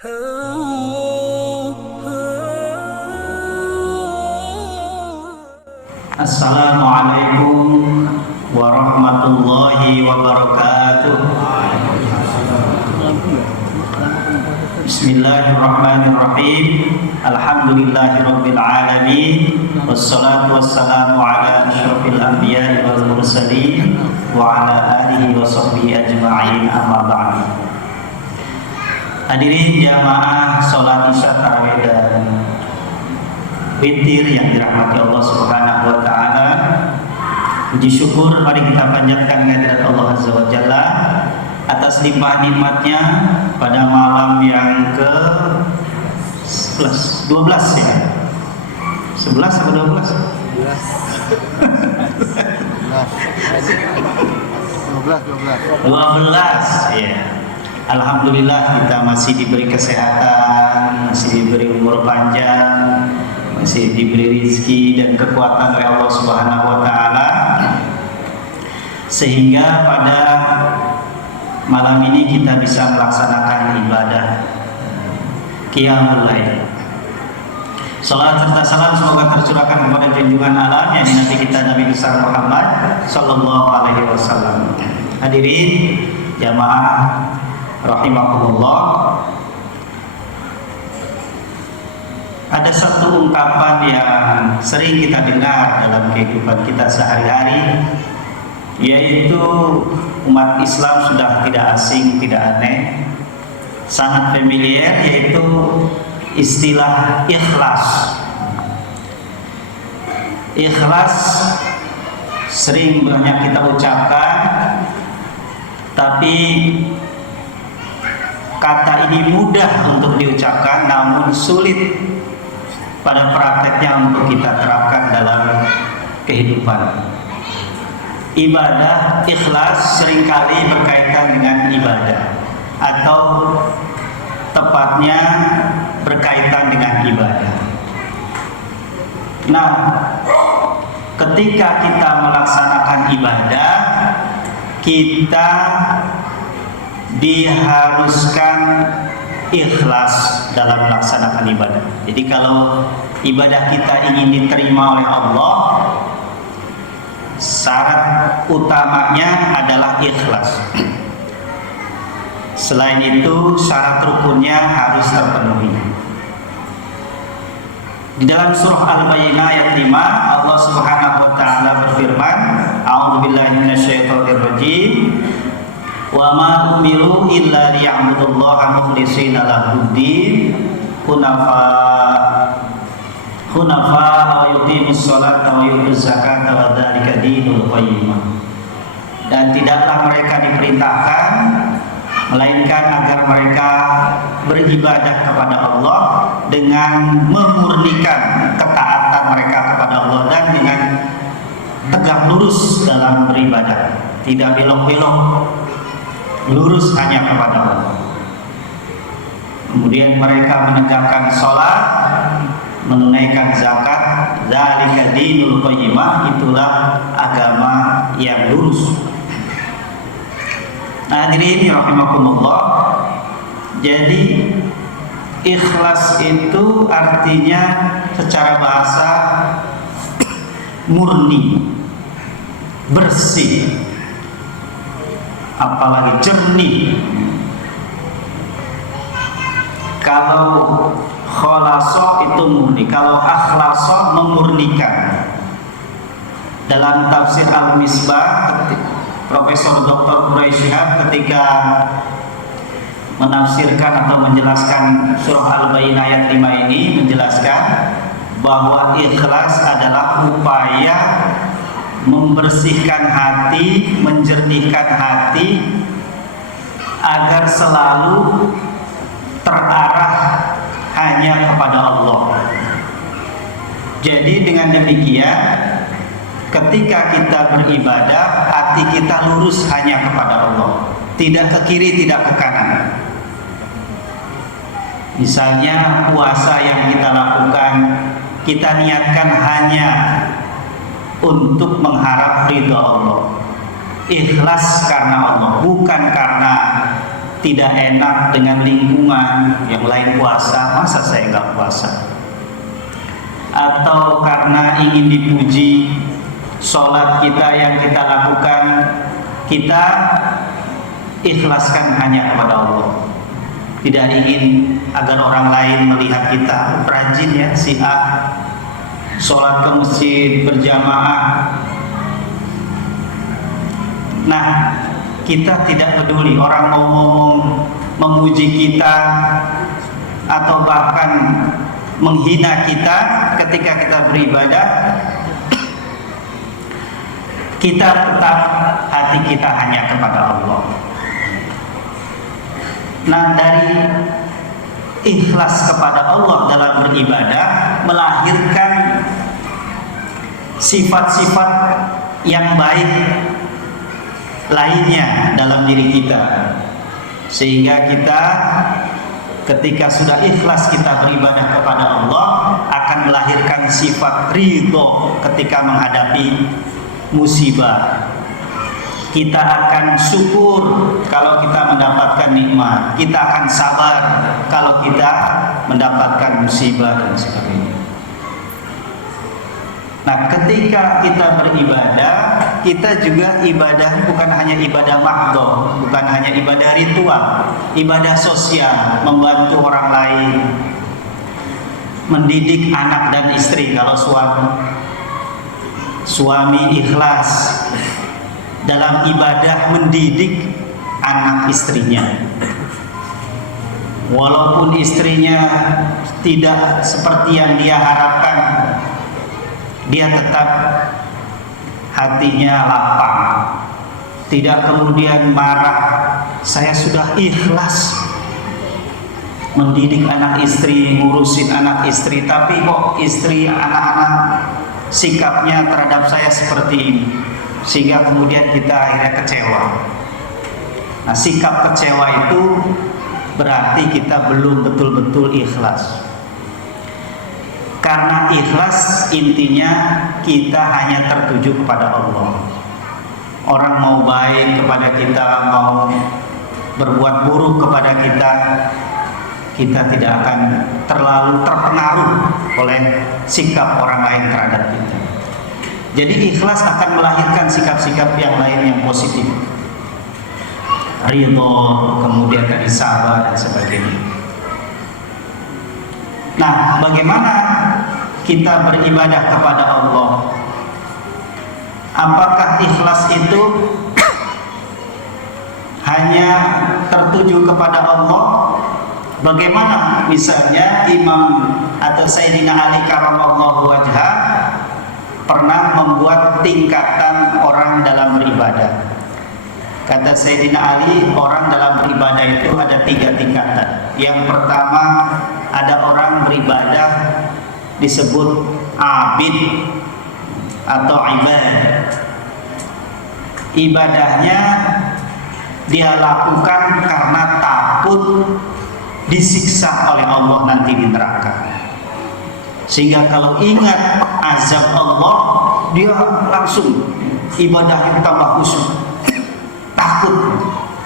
Assalamualaikum warahmatullahi wabarakatuh. Bismillahirrahmanirrahim. Alhamdulillahirabbil alamin. Wassalatu wassalamu ala asyrofil anbiya'i wal mursalin wa ala alihi wa sahbihi ajma'in, amma ba'd. Hadirin jamaah salat Isya tarawih dan witir yang dirahmati Allah Subhanahu wa taala. Puji syukur mari kita panjatkan kehadirat Allah Azza wa Jalla atas limpahan nikmatnya pada malam yang ke 12 ya. 11 atau 12? 12 ya. Alhamdulillah kita masih diberi kesehatan, masih diberi umur panjang, masih diberi rizki dan kekuatan oleh Allah Subhanahu wa taala, sehingga pada malam ini kita bisa melaksanakan ibadah Qiyamul Lail. Salat serta salam semoga tercurahkan kepada junjungan alam yang Nabi kita Nabi besar Muhammad sallallahu alaihi wasallam. Hadirin jamaah rahimakumullah, ada satu ungkapan yang sering kita dengar dalam kehidupan kita sehari-hari, yaitu umat Islam sudah tidak asing, tidak aneh, sangat familiar, yaitu istilah ikhlas. Ikhlas sering banyak kita ucapkan, tapi kata ini mudah untuk diucapkan namun sulit pada prakteknya untuk kita terapkan dalam kehidupan. Ibadah ikhlas seringkali berkaitan dengan ibadah, atau tepatnya berkaitan dengan ibadah. Nah, ketika kita melaksanakan ibadah, kita diharuskan ikhlas dalam melaksanakan ibadah. Jadi kalau ibadah kita ingin diterima oleh Allah, syarat utamanya adalah ikhlas. Selain itu syarat rukunnya harus terpenuhi. Di dalam surah Al-Baqarah ayat 5 Allah Subhanahu wa taala berfirman, A'udzubillahi minasyaitonirrajim. Wa ma umiru illa liya'budullaha mukhlishina lahuddin hunafa wa yuqimus sholata wa yutuz zakata wa dzalika dinul qayyimah. Dan tidaklah mereka diperintahkan melainkan agar mereka beribadah kepada Allah dengan memurnikan ketaatan mereka kepada Allah dan dengan tegak lurus dalam beribadah, tidak belok-belok, lurus hanya kepada Allah. Kemudian mereka menegakkan sholat, menunaikan zakat, dzalika dinul qayyimah, itulah agama yang lurus. Nah, hadirin rahimakumullah, jadi ikhlas itu artinya secara bahasa murni, bersih, apalagi jernih. Kalau khalaso itu murni, kalau akhlaso memurnikan. Dalam tafsir Al-Misbah, Profesor Dr. Quraisy Shihab ketika menafsirkan atau menjelaskan surah Al-Baqarah ayat 5 ini menjelaskan bahwa ikhlas adalah upaya membersihkan hati, menjernihkan hati agar selalu terarah hanya kepada Allah. Jadi dengan demikian, ketika kita beribadah, hati kita lurus hanya kepada Allah, tidak ke kiri, tidak ke kanan. Misalnya puasa yang kita lakukan, kita niatkan hanya untuk mengharap ridha Allah, ikhlas karena Allah, bukan karena tidak enak dengan lingkungan, yang lain puasa, masa saya nggak puasa? Atau karena ingin dipuji, sholat kita yang kita lakukan, kita ikhlaskan hanya kepada Allah. Tidak ingin agar orang lain melihat kita rajin ya, si A sholat ke masjid berjamaah. Nah, kita tidak peduli orang mau ngomong memuji kita atau bahkan menghina kita ketika kita beribadah, kita tetap hati kita hanya kepada Allah. Nah, dari ikhlas kepada Allah dalam beribadah melahirkan sifat-sifat yang baik lainnya dalam diri kita, sehingga kita ketika sudah ikhlas kita beribadah kepada Allah akan melahirkan sifat ridho ketika menghadapi musibah. Kita akan syukur kalau kita mendapatkan nikmat, kita akan sabar kalau kita mendapatkan musibah dan sebagainya. Nah, ketika kita beribadah, kita juga ibadah bukan hanya ibadah mahdhah, bukan hanya ibadah ritual, ibadah sosial, membantu orang lain, mendidik anak dan istri. Kalau suami ikhlas dalam ibadah mendidik anak istrinya, walaupun istrinya tidak seperti yang dia harapkan, dia tetap hatinya lapang, tidak kemudian marah. Saya sudah ikhlas mendidik anak istri, ngurusin anak istri, tapi kok istri, anak-anak sikapnya terhadap saya seperti ini, sehingga kemudian kita akhirnya kecewa. Nah, sikap kecewa itu berarti kita belum betul-betul ikhlas. Karena ikhlas intinya kita hanya tertuju kepada Allah. Orang mau baik kepada kita, mau berbuat buruk kepada kita, kita tidak akan terlalu terpengaruh oleh sikap orang lain terhadap kita. Jadi ikhlas akan melahirkan sikap-sikap yang lain yang positif, ridho, kemudian tadi sabar dan sebagainya. Nah, bagaimana kita beribadah kepada Allah? Apakah ikhlas itu hanya tertuju kepada Allah? Bagaimana misalnya Imam atau Sayyidina Ali karramallahu wajhah pernah membuat tingkatan orang dalam beribadah. Kata Sayyidina Ali, orang dalam beribadah itu ada 3 tingkatan. Yang pertama, ada orang beribadah disebut abid atau ibad. Ibadahnya dia lakukan karena takut disiksa oleh Allah nanti di neraka. Sehingga kalau ingat azab Allah, dia langsung ibadahnya tambah khusyuk. Takut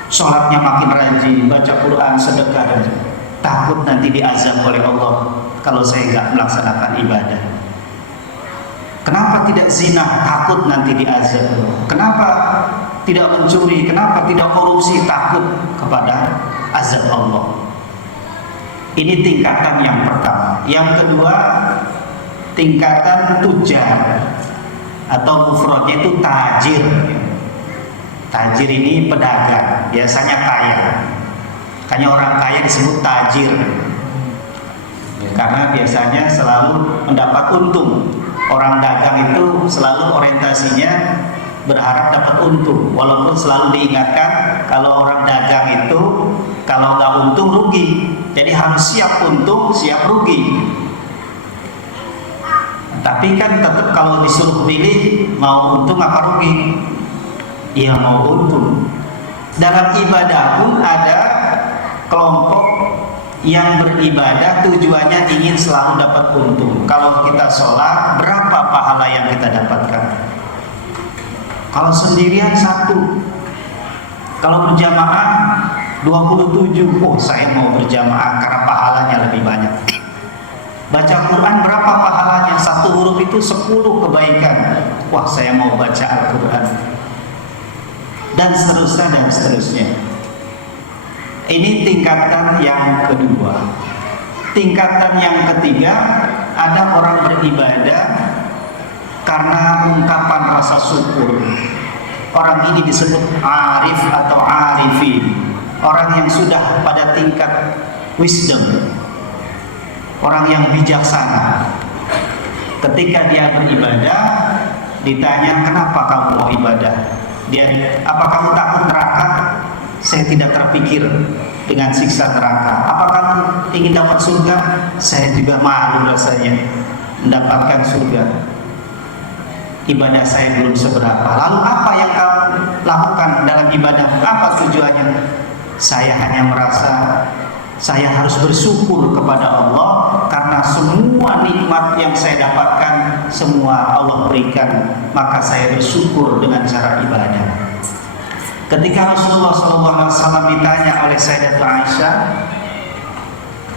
sholatnya makin rajin, baca Quran, sedekah, dan takut nanti diazab oleh Allah kalau saya nggak melaksanakan ibadah. Kenapa tidak zina? Takut nanti diazab. Kenapa tidak mencuri? Kenapa tidak korupsi? Takut kepada azab Allah. Ini tingkatan yang pertama. Yang kedua, tingkatan tujar atau mufradnya itu tajir. Tajir ini pedagang, biasanya kaya. Makanya orang kaya disebut tajir, karena biasanya selalu mendapat untung. Orang dagang itu selalu orientasinya berharap dapat untung, walaupun selalu diingatkan kalau orang dagang itu kalau nggak untung rugi. Jadi harus siap untung, siap rugi. Tapi kan tetap kalau disuruh pilih mau untung apa rugi, ya mau untung. Dalam ibadah pun ada kelompok yang beribadah tujuannya ingin selalu dapat untung. Kalau kita sholat, berapa pahala yang kita dapatkan? Kalau sendirian 1, kalau berjamaah 27, oh saya mau berjamaah karena pahalanya lebih banyak. Baca Quran berapa pahalanya? Satu huruf itu 10 kebaikan. Wah saya mau baca Al-Quran. Dan seterusnya dan seterusnya. Ini tingkatan yang kedua. Tingkatan yang ketiga, ada orang beribadah karena ungkapan rasa syukur. Orang ini disebut arif atau arifin, orang yang sudah pada tingkat wisdom, orang yang bijaksana. Ketika dia beribadah, ditanya kenapa kamu mau ibadah, dia, apa kamu takut neraka? Saya tidak terpikir dengan siksa neraka. Apa kamu ingin dapat surga? Saya juga malu rasanya mendapatkan surga. Ibadah saya belum seberapa. Lalu apa yang kamu lakukan dalam ibadah? Apa tujuannya? Saya hanya merasa saya harus bersyukur kepada Allah karena semua nikmat yang saya dapatkan semua Allah berikan, maka saya bersyukur dengan cara ibadah. Ketika Rasulullah SAW ditanya oleh Sayyidatul Aisyah,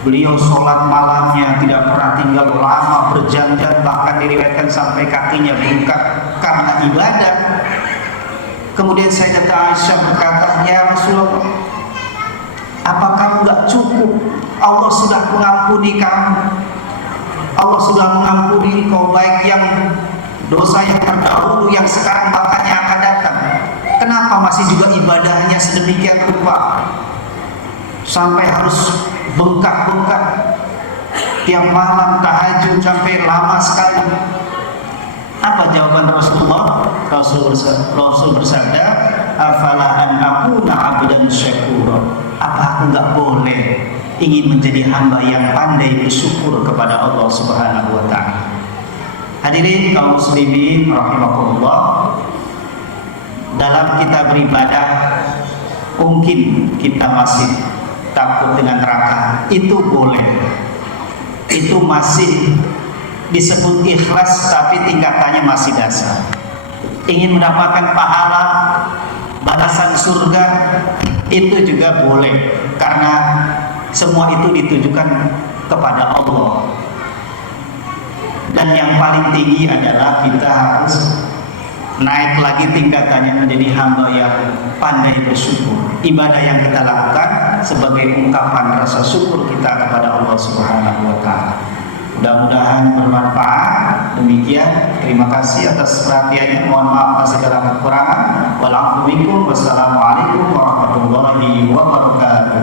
beliau sholat malamnya tidak pernah tinggal lama berjam-jam, bahkan diriwayatkan sampai kakinya bengkak karena ibadah. Kemudian Sayyidatul Aisyah berkata, ya Rasulullah, apa kamu gak cukup? Allah sudah mengampuni kamu, Allah sudah mengampuni engkau, baik yang dosa yang terdahulu, yang sekarang bahkan yang akan datang. Kenapa masih juga ibadahnya sedemikian rupa sampai harus bengkak-bengkak tiap malam tahajud sampai lama sekali? Apa jawaban Rasulullah? Rasul bersabda, afala an akuna abdan syakura. Apa aku nggak boleh ingin menjadi hamba yang pandai bersyukur kepada Allah Subhanahu wa taala? Hadirin kaum muslimin rahimakumullah, dalam kita beribadah mungkin kita masih takut dengan neraka, itu boleh, itu masih disebut ikhlas, tapi tingkatannya masih dasar. Ingin mendapatkan pahala, balasan surga, itu juga boleh, karena semua itu ditujukan kepada Allah. Dan yang paling tinggi adalah kita harus naik lagi tingkatannya menjadi hamba yang pandai bersyukur. Ibadah yang kita lakukan sebagai ungkapan rasa syukur kita kepada Allah Subhanahu wa taala. Mudah-mudahan bermanfaat. Demikian, terima kasih atas perhatiannya. Mohon maaf atas segala kekurangan. Wassalamualaikum warahmatullahi wabarakatuh.